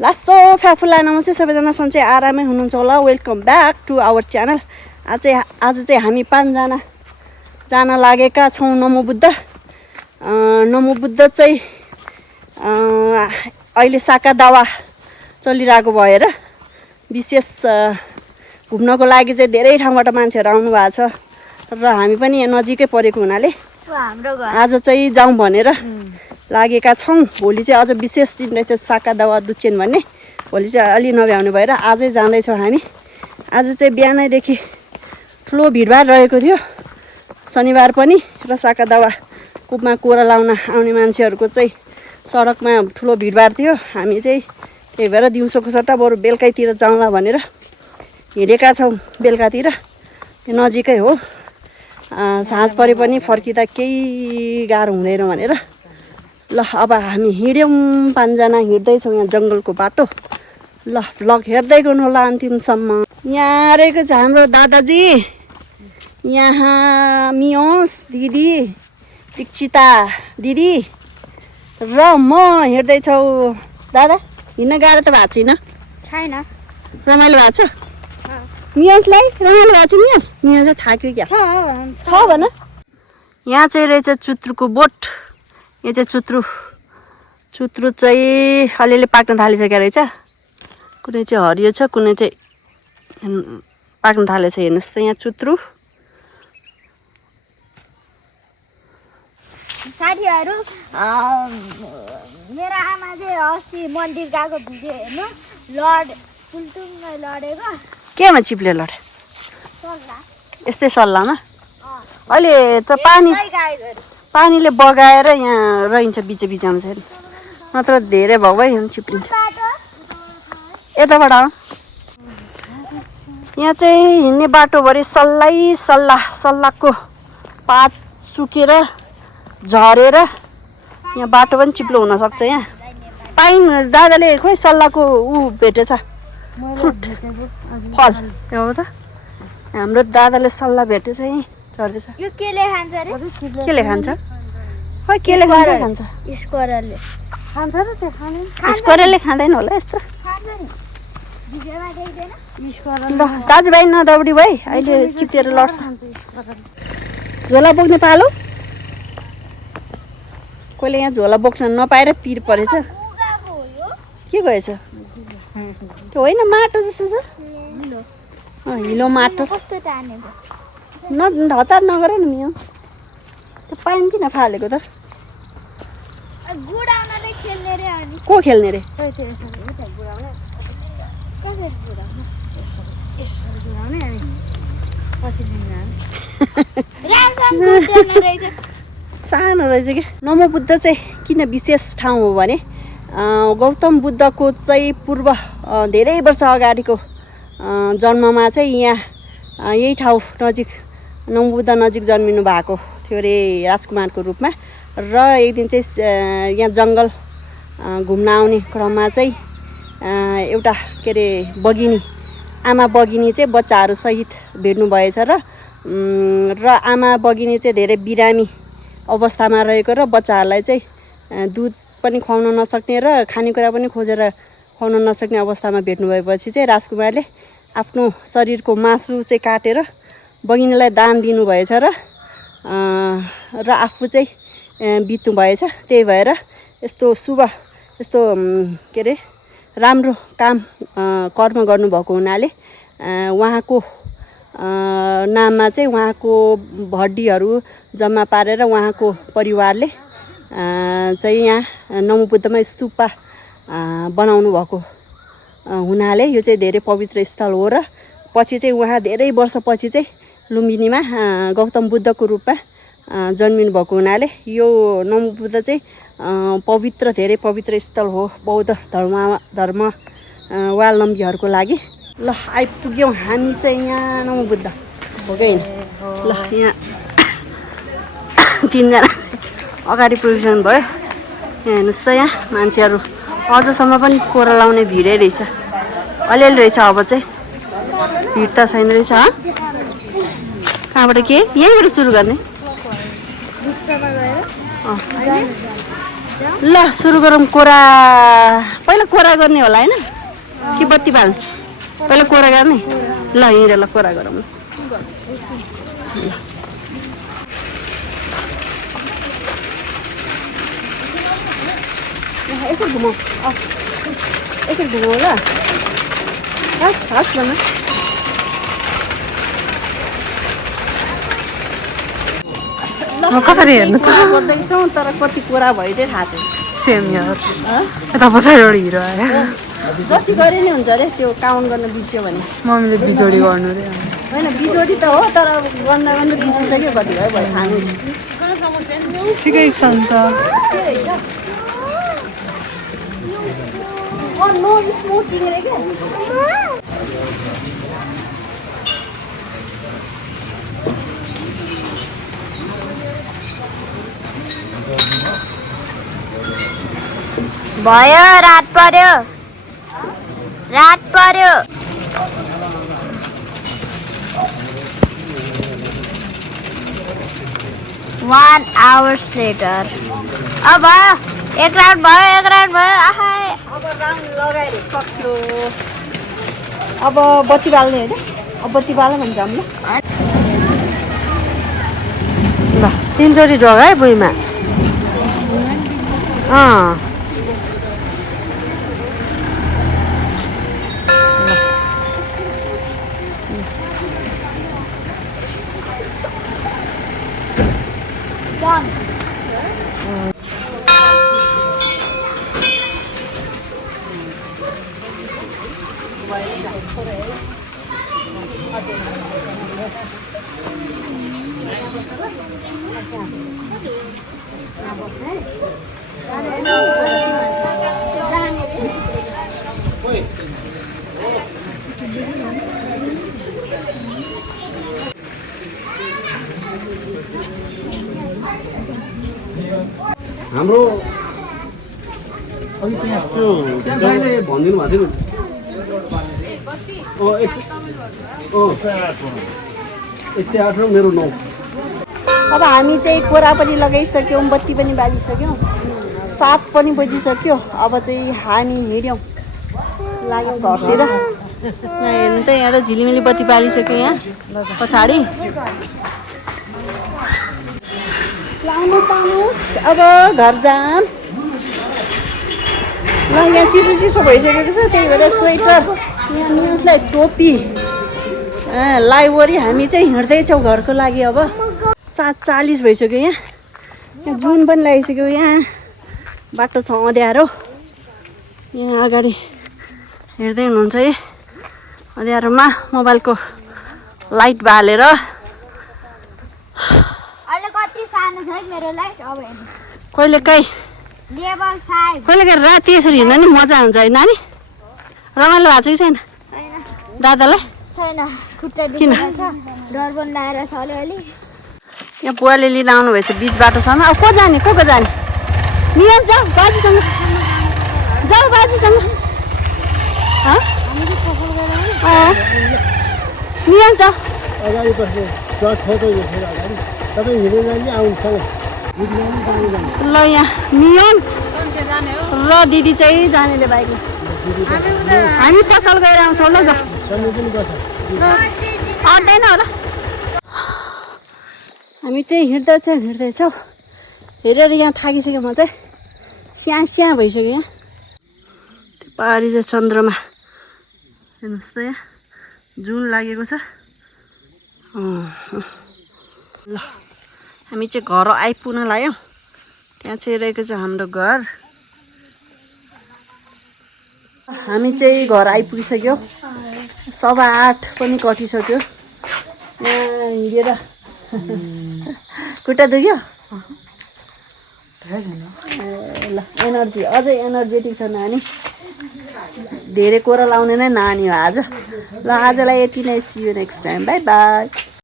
लास्तो फ्याफुला नमस्ते सबैजना, सन्चै आरामै हुनुहुन्छ होला। Welcome back to our channel. आज चाहिँ हामी 5 जना जान लागेका छौँ नमोबुद्ध। नमोबुद्ध चाहिँ अहिले साका दावा चलिरहेको भएर विशेष घुम्नको लागि चाहिँ धेरै ठाउँबाट मान्छेहरू आउनु भएको छ र हामी पनि यहाँ नजिकै परेको हुनाले आज चाहिँ जाउँ भनेर लागेका छौँ। भोलि चाहिँ अझ विशेष दिन रहेछ साका दावा दुच्छेन भन्ने। भोलि चाहिँ अलि नभ्याउने भएर आजै जाँदैछौँ हामी। आज चाहिँ बिहानैदेखि ठुलो भिडभाड रहेको थियो, शनिबार पनि, र साका दावा कुपमा कोरा लाउन आउने मान्छेहरूको चाहिँ सडकमा ठुलो भिडभाड थियो। हामी चाहिँ त्यही भएर दिउँसोको सट्टा बरु बेलुकैतिर जाउँला भनेर हिँडेका छौँ। बेलुकातिर नजिकै हो, साँझ परे पनि फर्किँदा केही गाह्रो हुँदैन भनेर। ल अब हामी हिँड्यौँ, 5 जना हिँड्दैछौँ यहाँ जङ्गलको बाटो। ल भ्लग हेर्दै गर्नु होला अन्तिमसम्म। यहाँ रहेको छ हाम्रो दादाजी, यहाँ मियोस दिदी, दीक्षिता दिदी र म हिँड्दैछौँ। दादा हिँड्न गाह्रो त भएको छैन? रमाइलो भएको छ? मियोसलाई रमाइलो भएको छ? मियोस चाहिँ थाक्यो क्या छ भन। यहाँ चाहिँ रहेछ चुत्रुको बोट। यो चाहिँ चुत्रु चाहिँ अलिअलि पाक्न थालिसकेको रहेछ। कुनै चाहिँ हरियो छ, कुनै चाहिँ पाक्न थालेछ। हेर्नुहोस् त यहाँ चुत्रु। साथीहरू, मेरो आमा चाहिँ अस्ति मन्दिर गएको भिडियो हेर्नु, पुल्टुङमा लडेको। केमा चिप्ले लडे? यस्तै सल्लाहमा। अहिले त पानीले बगाएर यहाँ रहन्छ बिचमा चाहिँ, नत्र धेरै भयो भाइ चिप्लिन्छ। यताबाट यहाँ चाहिँ हिँड्ने बाटोभरि सल्लाहको पात सुकेर झरेर यहाँ बाटो पनि चिप्लो हुनसक्छ। यहाँ पाइन दादाले खोइ सल्लाहको भेटेछ, फ्रुट फल हो त। हाम्रो दादाले सल्लाह भेटेछ, यहीँ झरेछ। यो केले खान्छ रे? केले खान्छ? खोइ केले खान्छ? स्क्वायरले खान्छ र त्यो खाने? स्क्वायरले खाँदैन होला यस्तो। खान्छ नि, भिडियोमा देख्दैन? ल दाजुभाइ नदौडी भाइ, अहिले चिप्लेर लड्छ। झोला बोक्ने पालो? कोहीले यहाँ झोला बोक्न नपाएर पिर परेछ। के गएछ? त्यो होइन, माटो जस्तो छ। हिलो माटो कस्तो टानेको? हतार नगर नि मियो, त्यो पानी किन फालेको त? गुडाउनले खेल्ने रे। अनि को खेल्ने रे? सानो रहेछ क्या। नमोबुद्ध चाहिँ किन विशेष ठाउँ हो भने गौतम बुद्धको चाहिँ पूर्व धेरै वर्ष अगाडिको जन्ममा चाहिँ यहाँ यही ठाउँ नजिक नमोबुद्ध नजिक जन्मिनु भएको थियो अरे राजकुमारको रूपमा। र एक दिन चाहिँ यहाँ जङ्गल घुम्न आउने क्रममा चाहिँ एउटा के अरे आमा बगिनी चाहिँ बच्चाहरूसहित भेट्नु भएछ। र आमा बगिनी चाहिँ धेरै बिरामी अवस्थामा रहेको र बच्चाहरूलाई चाहिँ दुध पनि खुवाउन नसक्ने र खानेकुरा पनि खोजेर खुवाउन नसक्ने अवस्थामा भेट्नु भएपछि चाहिँ राजकुमारले आफ्नो शरीरको मासु चाहिँ काटेर बगिनीलाई दान दिनुभएछ र आफू चाहिँ बित्नु भएछ। त्यही भएर यस्तो शुभ, यस्तो के अरे राम्रो काम कर्म गर्नुभएको हुनाले उहाँको नाममा चाहिँ उहाँको हड्डीहरू जम्मा पारेर उहाँको परिवारले चाहिँ यहाँ नमोबुद्धमा स्तूपा बनाउनु भएको हुनाले यो चाहिँ धेरै पवित्र स्थल हो। र पछि चाहिँ उहाँ धेरै वर्षपछि चाहिँ लुम्बिनीमा गौतम बुद्धको रूपमा जन्मिनु भएको हुनाले यो नमोबुद्ध चाहिँ पवित्र, धेरै पवित्र स्थल हो बौद्ध धर्मावलम्बीहरूको लागि। ल आइपुग्यौँ हामी चाहिँ यहाँ नमोबुद्ध हो कि होइन? ल यहाँ 3 जना अगाडि पुगिसक्नु भयो। यहाँ हेर्नुहोस् त, यहाँ मान्छेहरू अझसम्म पनि कोरा लाउने भिडै रहेछ, अलिअलि रहेछ। अब चाहिँ भिड त छैन रहेछ। कहाँबाट के यहीँबाट सुरु गर्ने? ल सुरु गरौँ कोरा पहिला कोरा गर्ने होला होइन कि बत्ती बाल्ने पहिला कोरा गर्ने ल हिँडेर ल कोरा गरौँ ल यसरी घुमाऊ यसरी घुमाऊ ल हस् हस् भन कसरी हेर्नु त गर्दैछौँ तर कति कुरा भयो चाहिँ थाहा छैन सेम यार यता पछाडि एउटा हिरो आयो जति गरे नि हुन्छ अरे त्यो काउन्ट गर्न बिर्स्यो भने मम्मीले बिजोडी गर्नु रे होइन बिजोडी त हो तर गन्दा गन्दा बिर्सिसक्यो कति भयो भयो थाहा नै छैन ठिकै छ नि त नो स्मोकिङ रे क्या भयो रात पर्यो 1 hour later अब भयो एक राउन्ड भयो आहाय अब राउन्ड लगाएर सक्यो अब बत्ती बाल्ने होइन अब बत्ती बाल भन्छ हामीले ल 3 जोडी ढोग है भुइँमा हाम्रो अघि त्यहाँ त्यो दाइले भनिदिनु भएको थियो 108 र मेरो 9 अब हामी चाहिँ कोरा पनि लगाइसक्यौँ बत्ती पनि बालिसक्यौँ 7 पनि बजिसक्यो अब चाहिँ हामी हिँड्यौँ लाग्यौँ घरतिर यहाँ हेर्नु त यहाँ त झिलिमिली बत्ती बालिसक्यो यहाँ पछाडि लाउनु पाउनुहोस् अब घर जाम ल यहाँ चिसो चिसो भइसकेको छ त्यही भएर स्वेटर यहाँ नियसलाई टोपी लाइवरी हामी चाहिँ हिँड्दैछौँ घरको लागि अब 7:40 भइसक्यो यहाँ जुन पनि लगाइसक्यो यहाँ बाटो छ अँध्यारो यहाँ अगाडि हेर्दै हुनुहुन्छ है अँध्यारोमा मोबाइलको लाइट बालेर कति सानो छ मेरो लाइट अब हेर्नु कहिले काहीँ लेभल 5 कहिले काहीँ राति यसरी हिँड्न नि मजा हुन्छ है नानी रमाइलो भएको छ कि छैन दादालाई छैन खुट्टा किन? दुखेको छ डर पनि लागेर छ अलिअलि यहाँ बुवाले लिन आउनुभएछ बिच बाटोसम्म अब को जाने को जाने नियस जाऊ बाजीसँग जाऊ बाजीसँग नियस जाऊ अगाडि बस्ने 10 छोटो यो फेरि अगाडि तपाईँ हिँडेर जाने आउनुसँग ल यहाँ नियन्स र दिदी चाहिँ जानेले बाइकमा हामी पसल गएर आउँछौँ ल जाऊ सबै पनि बस अट्दैन होला हामी चाहिँ हिँड्दैछौँ हेरेर यहाँ थाकिसक्यो म चाहिँ स्या भइसक्यो यहाँ त्यो पारी चाहिँ चन्द्रमा हेर्नुहोस् त यहाँ जुन लागेको छ ल हामी चाहिँ घर आइपुग्न लाग्यौँ त्यहाँ चाहिँ रहेको छ हाम्रो घर हामी चाहिँ घर आइपुगिसक्यौँ 8:15 पनि कटिसक्यो यहाँ हिँडेर खुट्टा दुख्यो ल एनर्जी अझै एनर्जेटिक छ नानी धेरै कोरा लाउने नै नानी हो आज ल आजलाई यति नै see you next time bye by